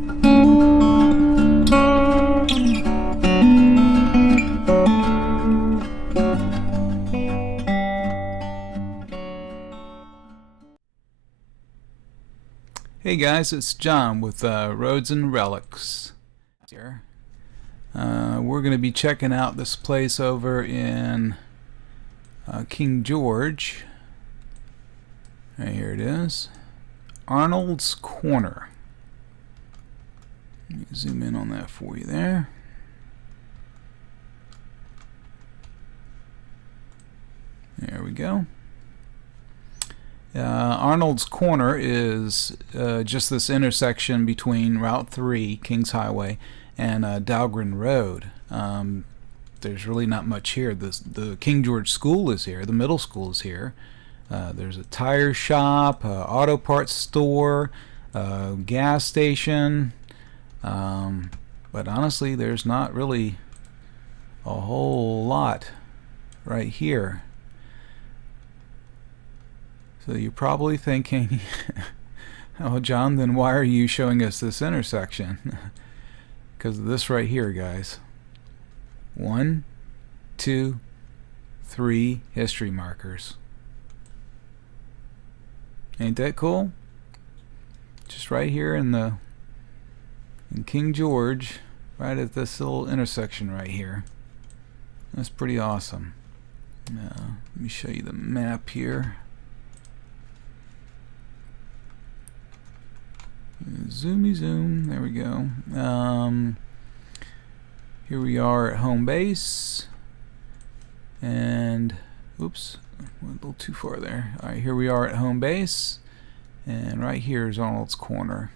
Hey guys, it's John with Roads and Relics here. We're going to be checking out this place over in King George. Right, here it is. Arnolds Corner. Let me zoom in on that for you there. There we go. Arnold's Corner is just this intersection between Route 3, Kings Highway, and Dahlgren Road. There's really not much here. The King George School is here. The middle school is here. There's a tire shop, auto parts store, gas station. But honestly, there's not really a whole lot right here. So you're probably thinking, oh John, then why are you showing us this intersection? Because of this right here, guys. 1, 2, 3 history markers. Ain't that cool? Just right here in King George, right at this little intersection right here. That's pretty awesome. Now, let me show you the map here. Zoomy zoom, there we go. Here we are at home base, and oops, went a little too far there. Alright, here we are at home base, and right here is Arnold's Corner.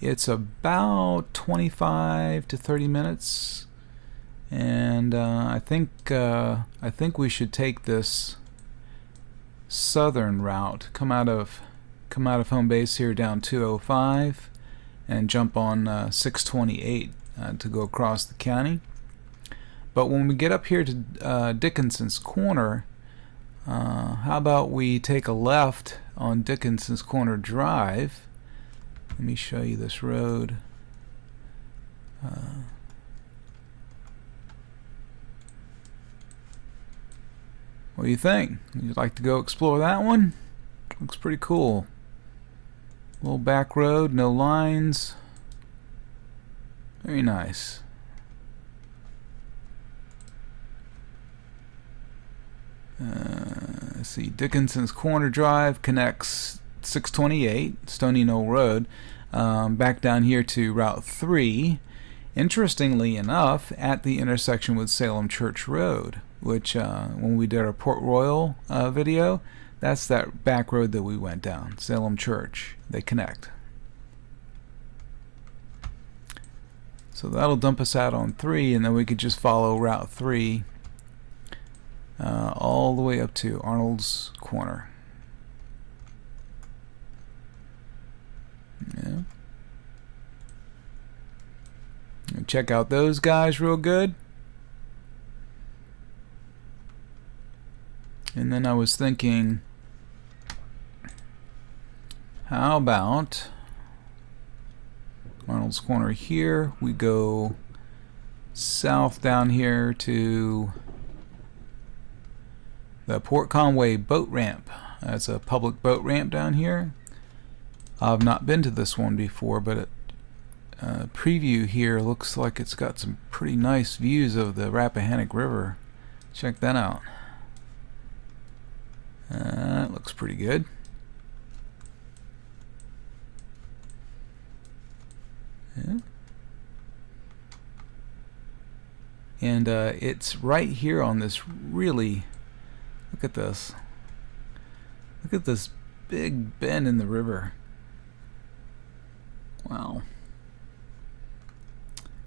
It's about 25 to 30 minutes, and I think we should take this southern route, come out of home base here down 205 and jump on 628 to go across the county. But when we get up here to Dickinson's Corner, how about we take a left on Dickinson's Corner Drive. Let me show you this road. What do you think? You'd like to go explore that one? Looks pretty cool. Little back road, no lines. Very nice. Let's see, Dickinson's Corner Drive connects 628, Stony Knoll Road, back down here to Route 3. Interestingly enough, at the intersection with Salem Church Road, which when we did our Port Royal video, that's that back road that we went down, Salem Church. They connect. So that'll dump us out on 3, and then we could just follow Route 3 all the way up to Arnold's Corner. Yeah. Check out those guys real good. And then I was thinking, how about Arnold's Corner here? We go south down here to the Port Conway boat ramp. That's a public boat ramp down here. I've not been to this one before, but preview here looks like it's got some pretty nice views of the Rappahannock River. Check that out. That looks pretty good. Yeah. And it's right here on this really, look at this. Look at this big bend in the river. Wow.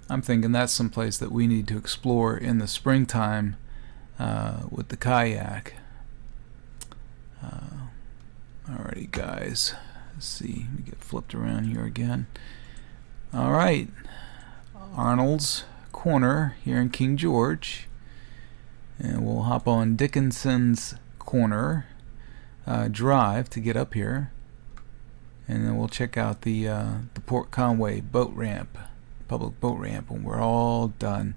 I'm thinking that's someplace that we need to explore in the springtime with the kayak. Alrighty guys, let's see, let me get flipped around here again. Alright, Arnold's Corner here in King George, and we'll hop on Dickinson's Corner Drive to get up here. and then we'll check out the Port Conway boat ramp, public boat ramp, when we're all done.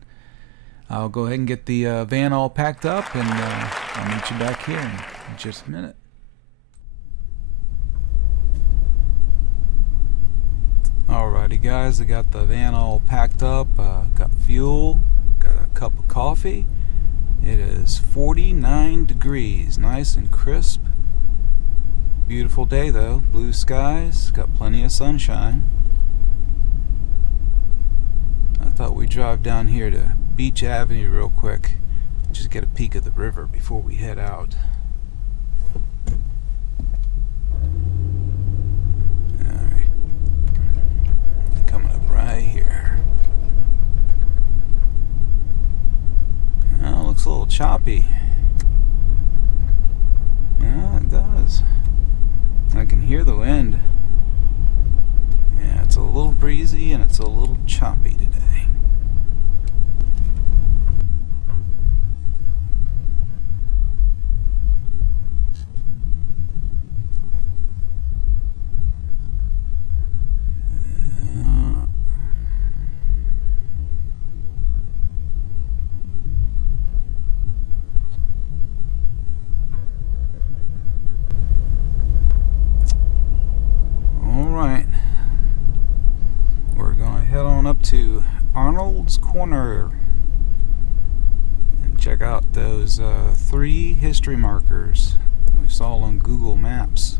I'll go ahead and get the van all packed up, and I'll meet you back here in just a minute. Alrighty guys, I got the van all packed up, got fuel, got a cup of coffee. It is 49 degrees, nice and crisp. Beautiful day though, blue skies, got plenty of sunshine. I thought we'd drive down here to Beach Avenue real quick, just get a peek of the river before we head out. Alright, coming up right here. Oh, looks a little choppy. Yeah, it does. I can hear the wind. Yeah, it's a little breezy and it's a little choppy today. Up to Arnolds Corner and check out those 3 history markers we saw on Google Maps.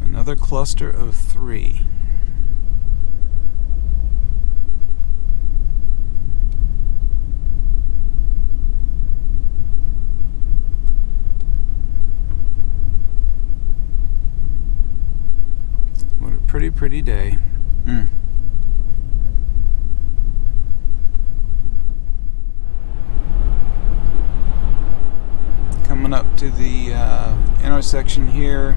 Another cluster of 3. What a pretty day. Coming up to the intersection here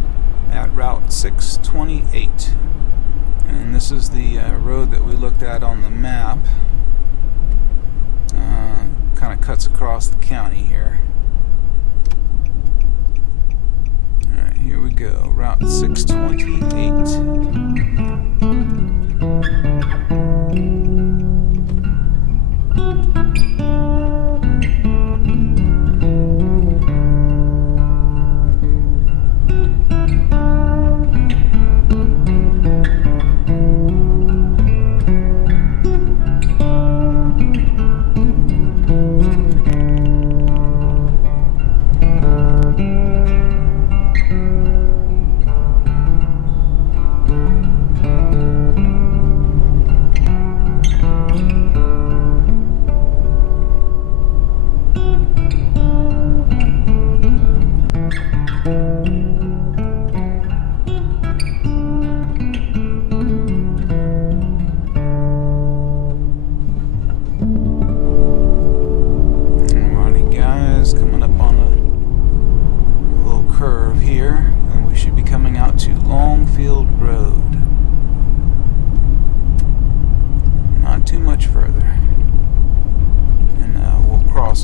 at Route 628, and this is the road that we looked at on the map. Kind of cuts across the county here. Alright, here we go, Route 628.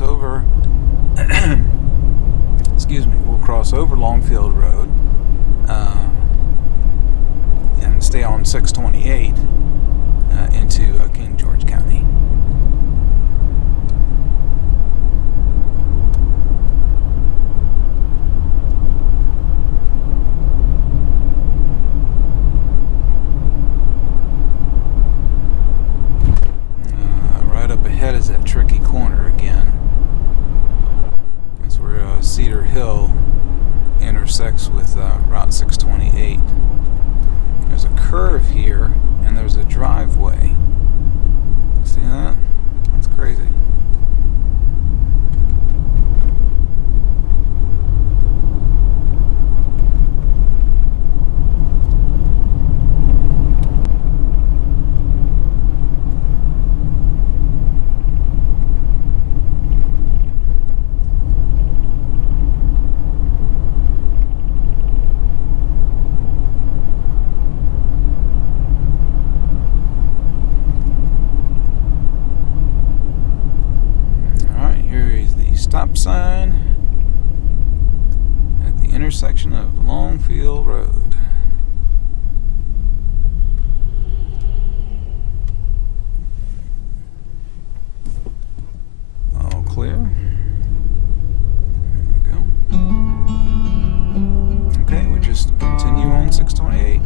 Over excuse me, we'll cross over Longfield Road and stay on 628 into King George County. Right up ahead is that tricky corner again. Cedar Hill intersects with Route 628. There's a curve here and there's a driveway. See that? That's crazy. Stop sign at the intersection of Longfield Road. clear. There we go. Okay, we just continue on 628.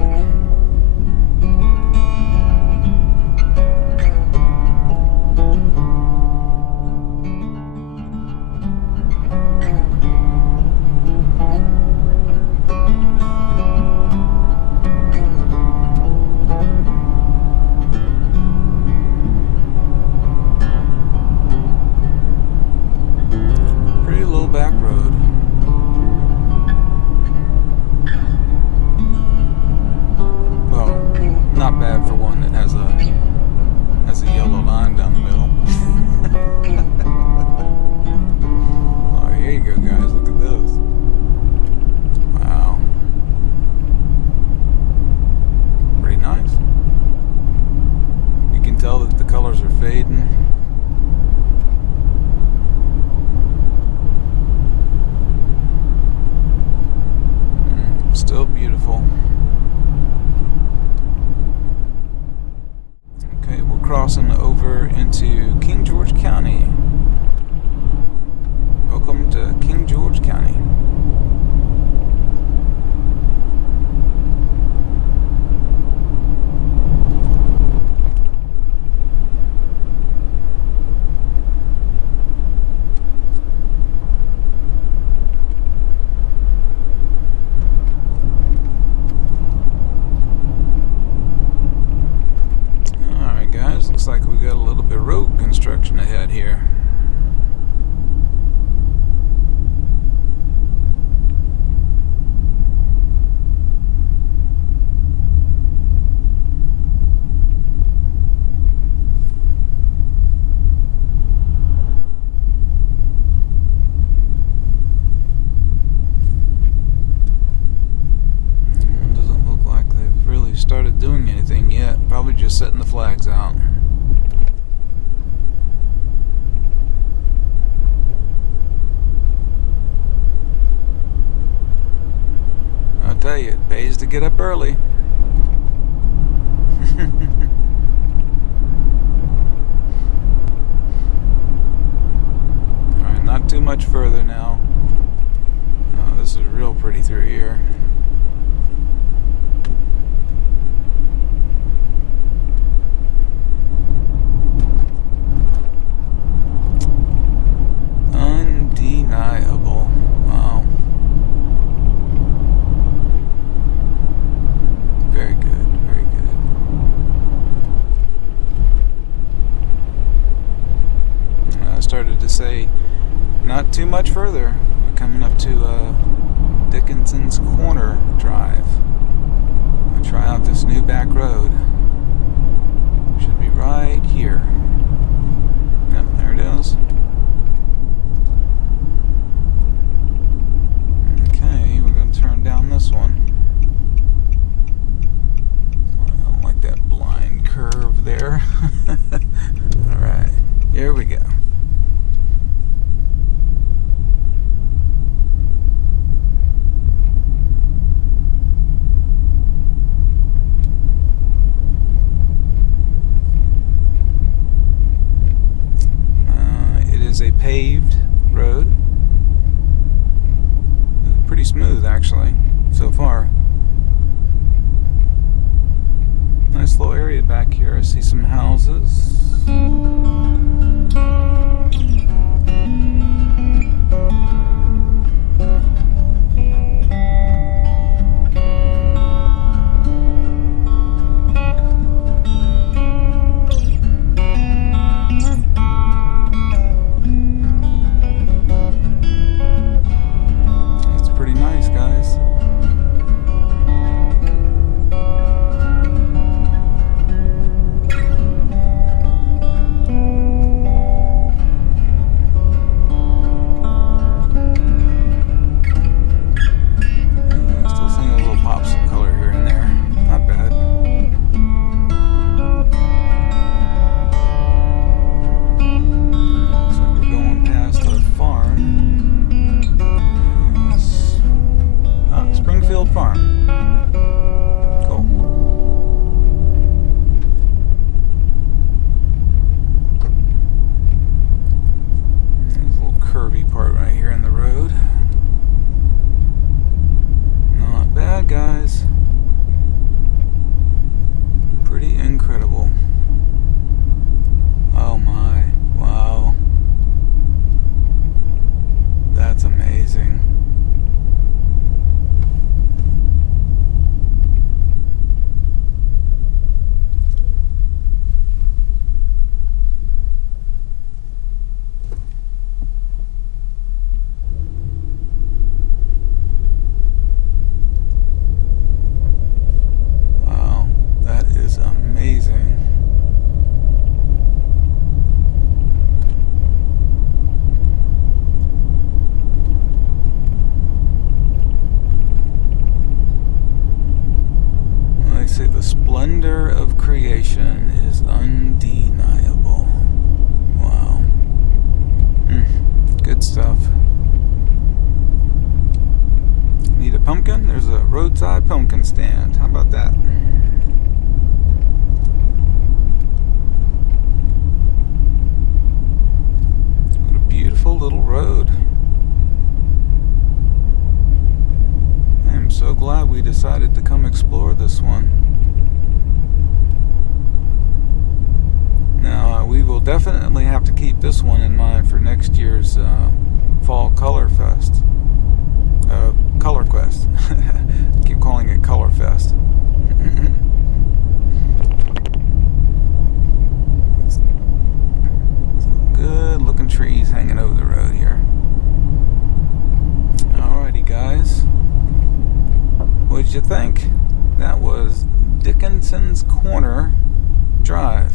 Back road. Well, not bad for one that has a yellow line down the middle. Oh, here you go, guys. Look at those. Wow. Pretty nice. You can tell that the colors are fading. Still beautiful. Okay, we're crossing over into King George County. Welcome to King George County. Looks like we got a little bit of road construction ahead here. Doesn't look like they've really started doing anything yet. Probably just setting the flags out. I'll tell you, it pays to get up early. Alright, not too much further now. Oh, this is real pretty through here. Undeniable. Wow. Very good, very good. I started to say, not too much further. We're coming up to Arnolds Corner Drive. I'll try out this new back road. Should be right here. Yep, there it is. Okay, we're going to turn down this one. I don't like that blind curve there. Alright, here we go. It is a paved road. Pretty smooth actually, so far. Nice little area back here. I see some houses. is amazing. They say the splendor of creation is undeniable. Wow. Good stuff. Need a pumpkin? There's a roadside pumpkin stand. How about that? What a beautiful little road. I am so glad we decided to come explore this one. Now, we will definitely have to keep this one in mind for next year's Fall Color Fest. Color Quest. I keep calling it Color Fest. Some good looking trees hanging over the road here. Alrighty, guys. What did you think? That was Dickinson's Corner Drive.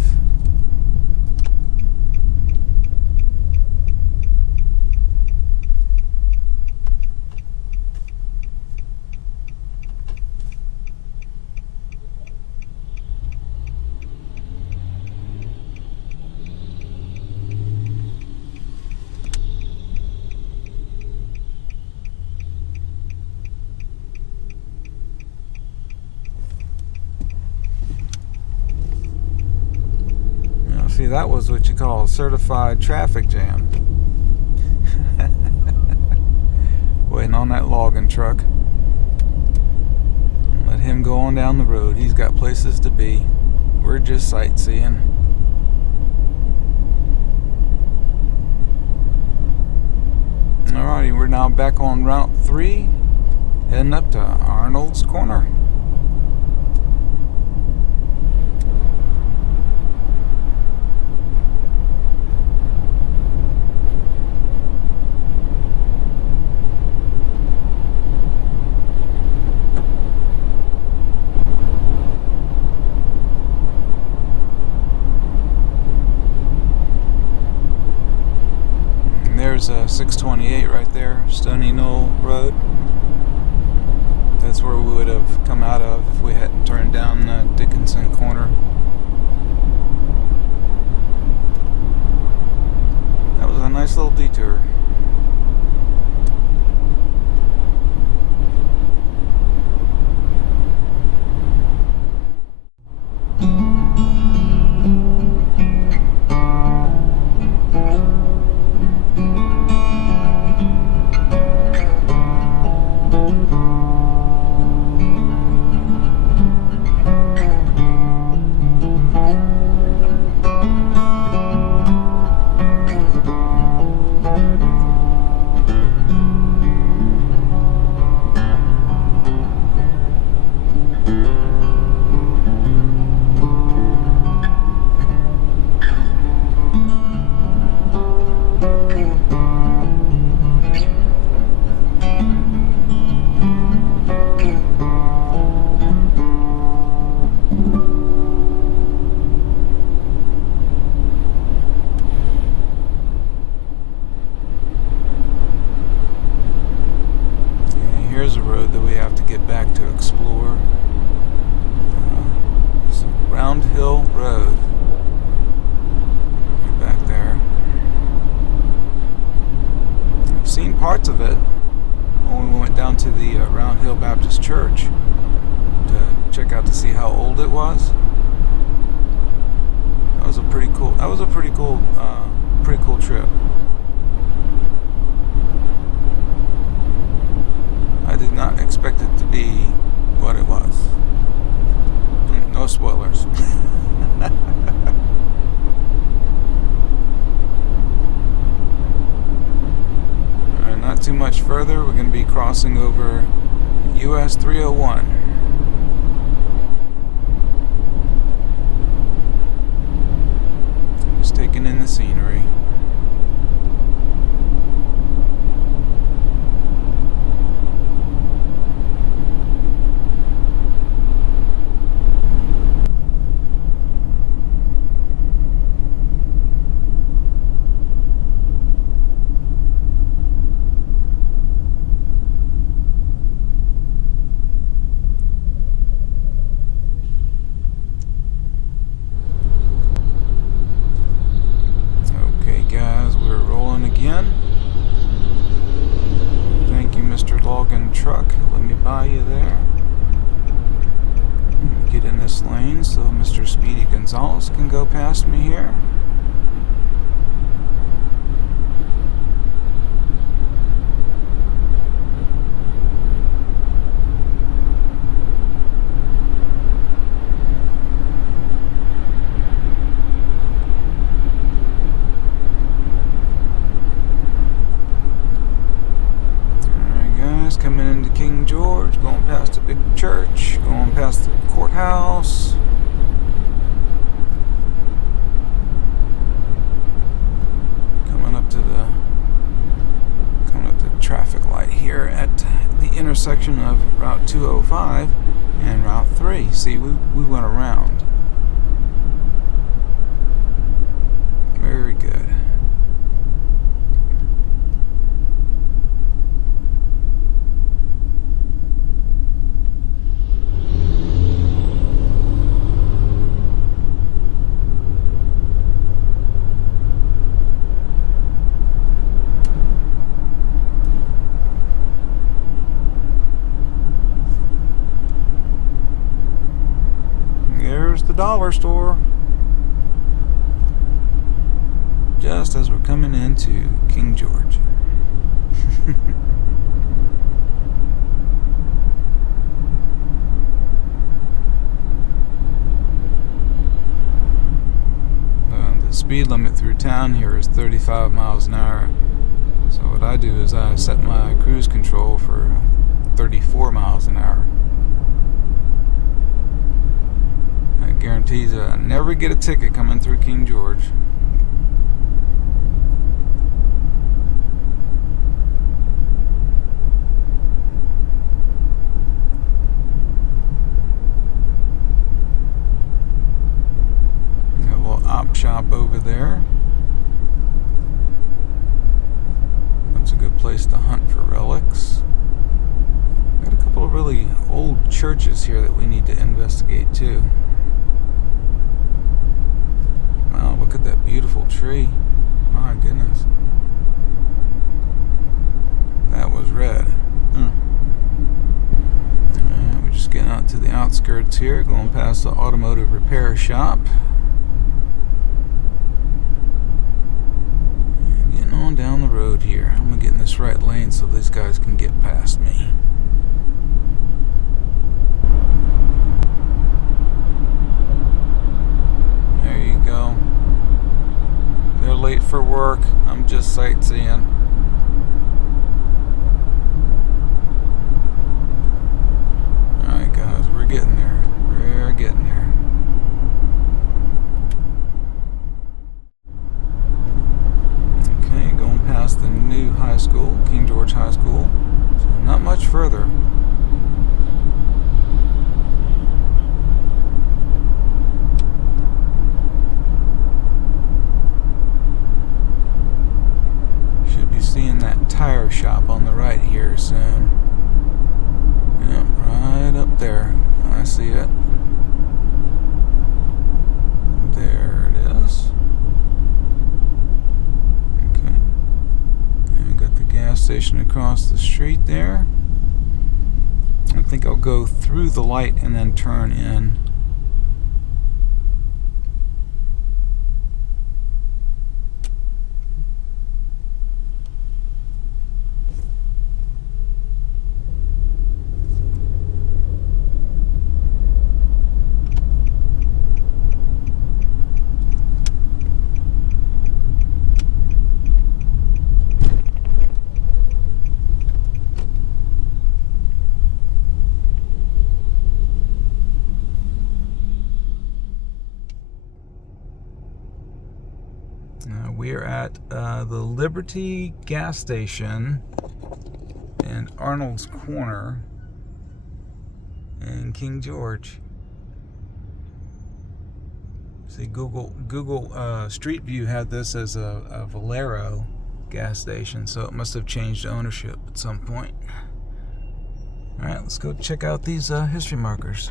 See, that was what you call a certified traffic jam. Waiting on that logging truck. Let him go on down the road. He's got places to be. We're just sightseeing. Alrighty, we're now back on Route 3, heading up to Arnolds Corner. There's 628 right there, Stony Knoll Road. That's where we would have come out of if we hadn't turned down Dickinson Corner. That was a nice little detour. Here's a road that we have to get back to explore. It's Round Hill Road. Right back there. I've seen parts of it when we went down to the Round Hill Baptist Church to check out to see how old it was. That was a pretty cool trip. I did not expect it to be what it was. No spoilers. Alright, not too much further. We're going to be crossing over US 301. Just taking in the scenery. looking truck. Let me buy you there. Let me get in this lane so Mr. Speedy Gonzalez can go past me here. Coming into King George, going past a big church, going past the courthouse. Coming up to the traffic light here at the intersection of Route 205 and Route 3. See, we went around. Very good. The dollar store, just as we're coming into King George. The speed limit through town here is 35 miles an hour, so what I do is I set my cruise control for 34 miles an hour. Guarantees I never get a ticket coming through King George. Got a little op shop over there. That's a good place to hunt for relics. Got a couple of really old churches here that we need to investigate too. Wow, look at that beautiful tree. My goodness. That was red. Alright, we're just getting out to the outskirts here, going past the automotive repair shop. And getting on down the road here. I'm going to get in this right lane so these guys can get past me. Go. They're late for work. I'm just sightseeing. Alright guys, we're getting there. We're getting there. Okay, going past the new high school, King George High School. So not much further. Seeing that tire shop on the right here soon. Yep, right up there. I see it. There it is. Okay. And we got the gas station across the street there. I think I'll go through the light and then turn in. We're at the Liberty gas station in Arnolds Corner in King George. See, Google Street View had this as a Valero gas station, so it must have changed ownership at some point. All right, let's go check out these history markers.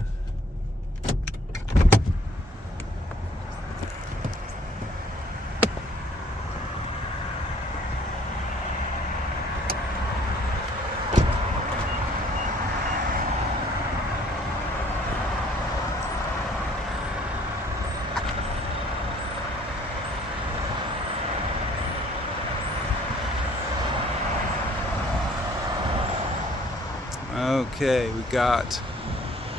Okay, we got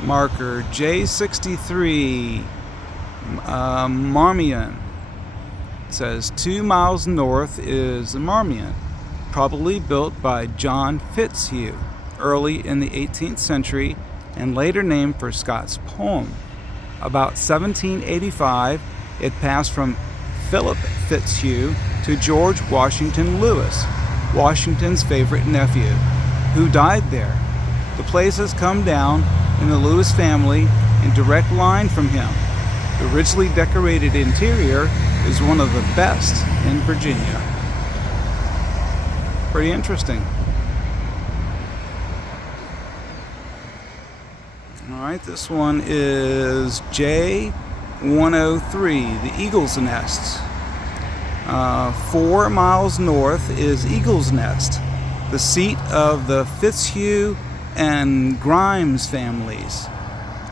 marker J63, Marmion. It says 2 miles north is the Marmion, probably built by John Fitzhugh early in the 18th century and later named for Scott's poem. About 1785, it passed from Philip Fitzhugh to George Washington Lewis, Washington's favorite nephew, who died there. The place has come down in the Lewis family in direct line from him. The richly decorated interior is one of the best in Virginia. Pretty interesting. Alright, this one is J103, the Eagle's Nest. 4 miles north is Eagle's Nest, the seat of the Fitzhugh and Grimes families,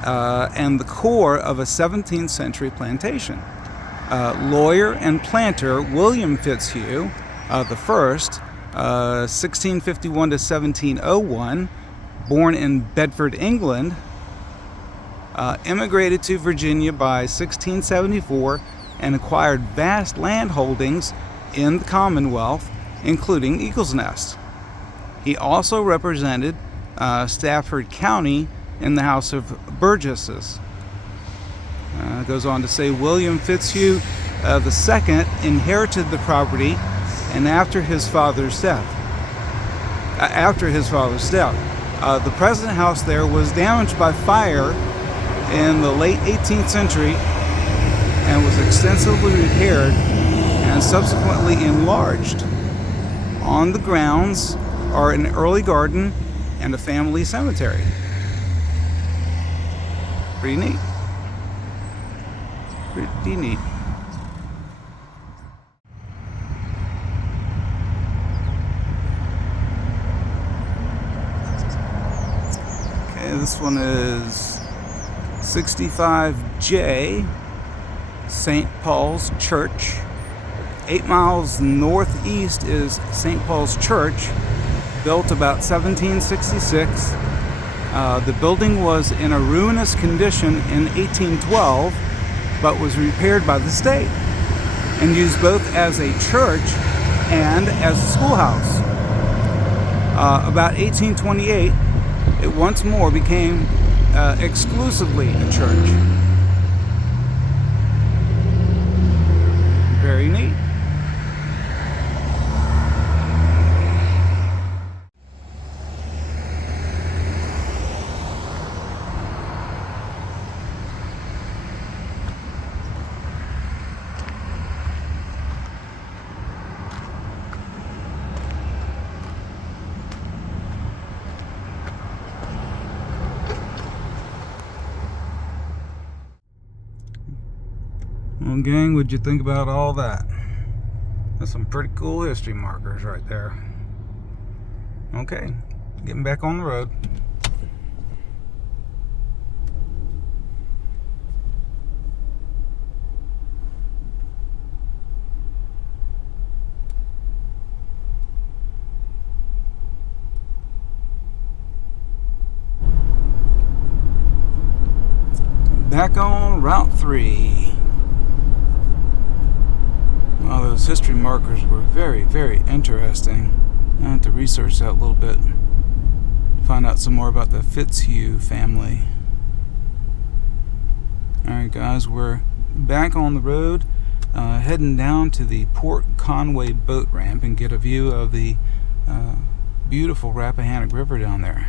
and the core of a 17th century plantation. Lawyer and planter William Fitzhugh, the first, 1651 to 1701, born in Bedford, England, immigrated to Virginia by 1674 and acquired vast land holdings in the Commonwealth, including Eagle's Nest. He also represented Stafford County in the House of Burgesses. It goes on to say William Fitzhugh II inherited the property, and after his father's death, the present house there was damaged by fire in the late 18th century and was extensively repaired and subsequently enlarged. On the grounds are an early garden and a family cemetery. Pretty neat. Pretty neat. Okay, this one is 65J, St. Paul's Church. 8 miles northeast is St. Paul's Church, built about 1766. The building was in a ruinous condition in 1812, but was repaired by the state and used both as a church and as a schoolhouse. About 1828, it once more became exclusively a church. Very neat. Well, gang, what'd you think about all that? That's some pretty cool history markers right there. Okay, getting back on the road. Back on Route 3. Wow, those history markers were very, very interesting. I have to research that a little bit. Find out some more about the Fitzhugh family. Alright guys, we're back on the road, heading down to the Port Conway boat ramp and get a view of the beautiful Rappahannock River down there.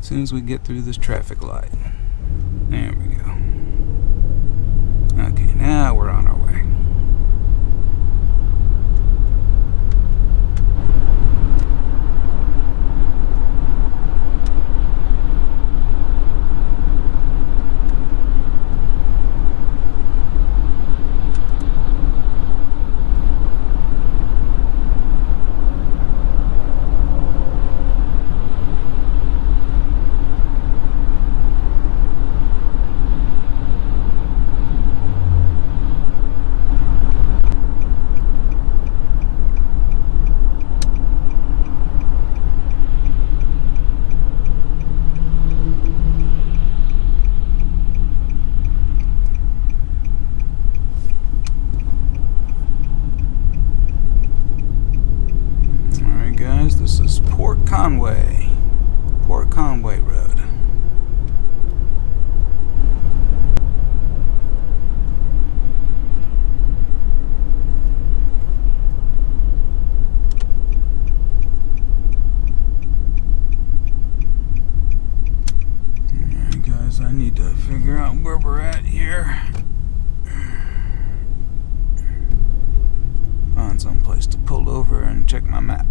As soon as we get through this traffic light. There we go. Okay, now we're on our way. need to figure out where we're at here. Find some place to pull over and check my map.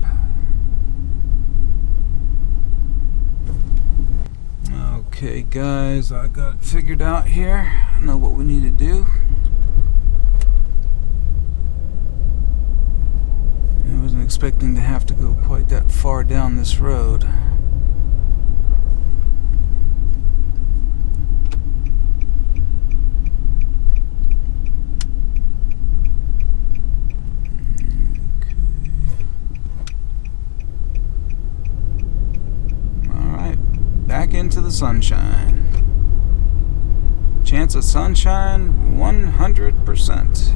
Okay guys, I got it figured out here. I know what we need to do. I wasn't expecting to have to go quite that far down this road. Back into the sunshine. Chance of sunshine, 100%.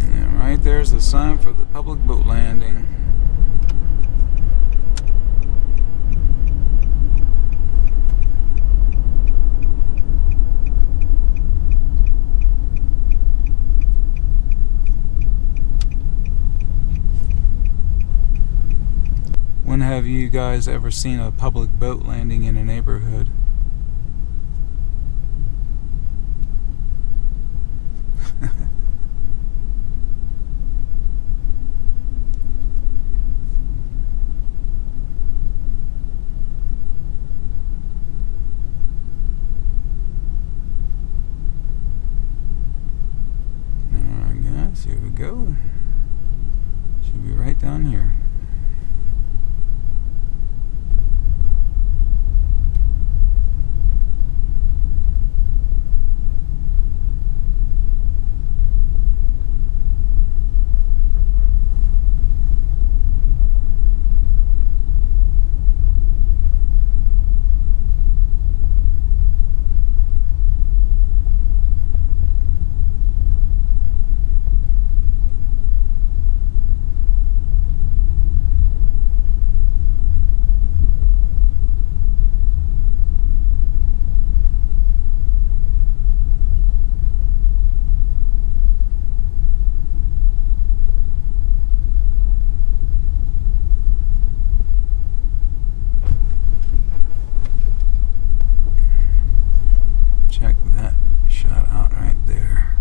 And right there's the sign for the public boat landing. When have you guys ever seen a public boat landing in a neighborhood? Alright guys, here we go. Should be right down here. Check that shot out right there.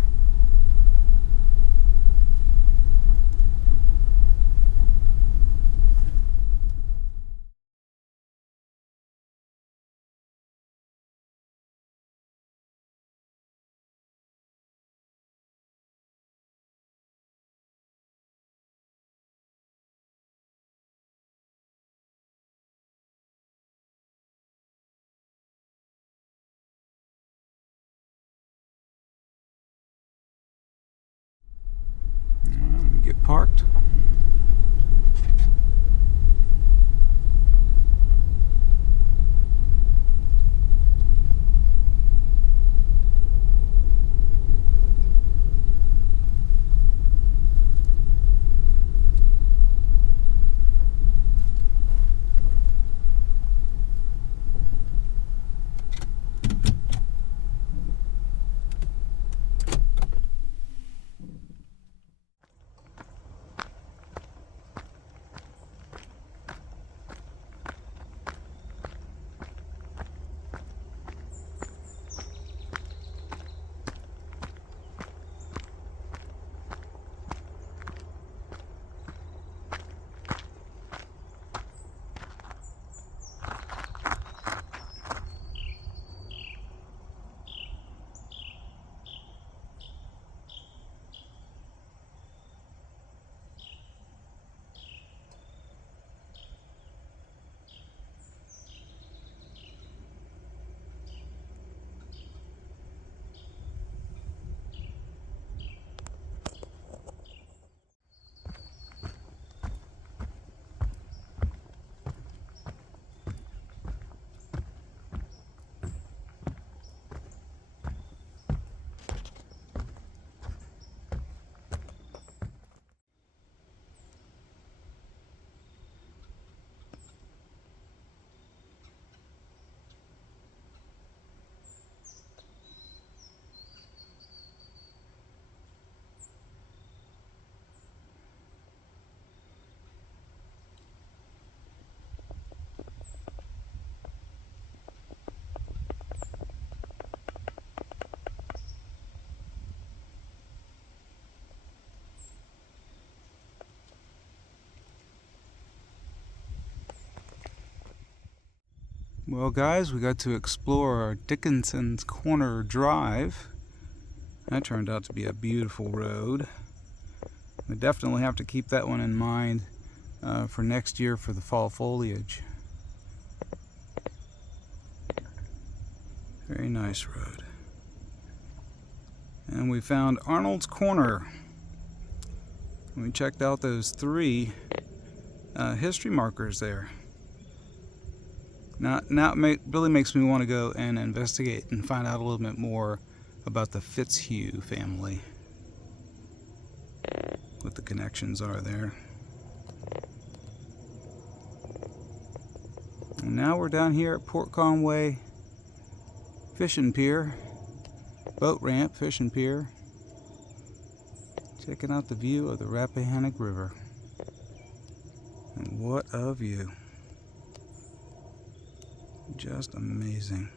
Well, we get parked. Well, guys, we got to explore Dickinson's Corner Drive. That turned out to be a beautiful road. We definitely have to keep that one in mind for next year for the fall foliage. Very nice road. And we found Arnolds Corner. We checked out those 3 history markers there. Now it really makes me want to go and investigate and find out a little bit more about the Fitzhugh family. What the connections are there. And now we're down here at Port Conway Fishing Pier, boat ramp, fishing pier, checking out the view of the Rappahannock River. And what a view. Just amazing.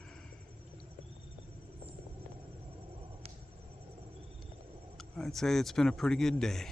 I'd say it's been a pretty good day.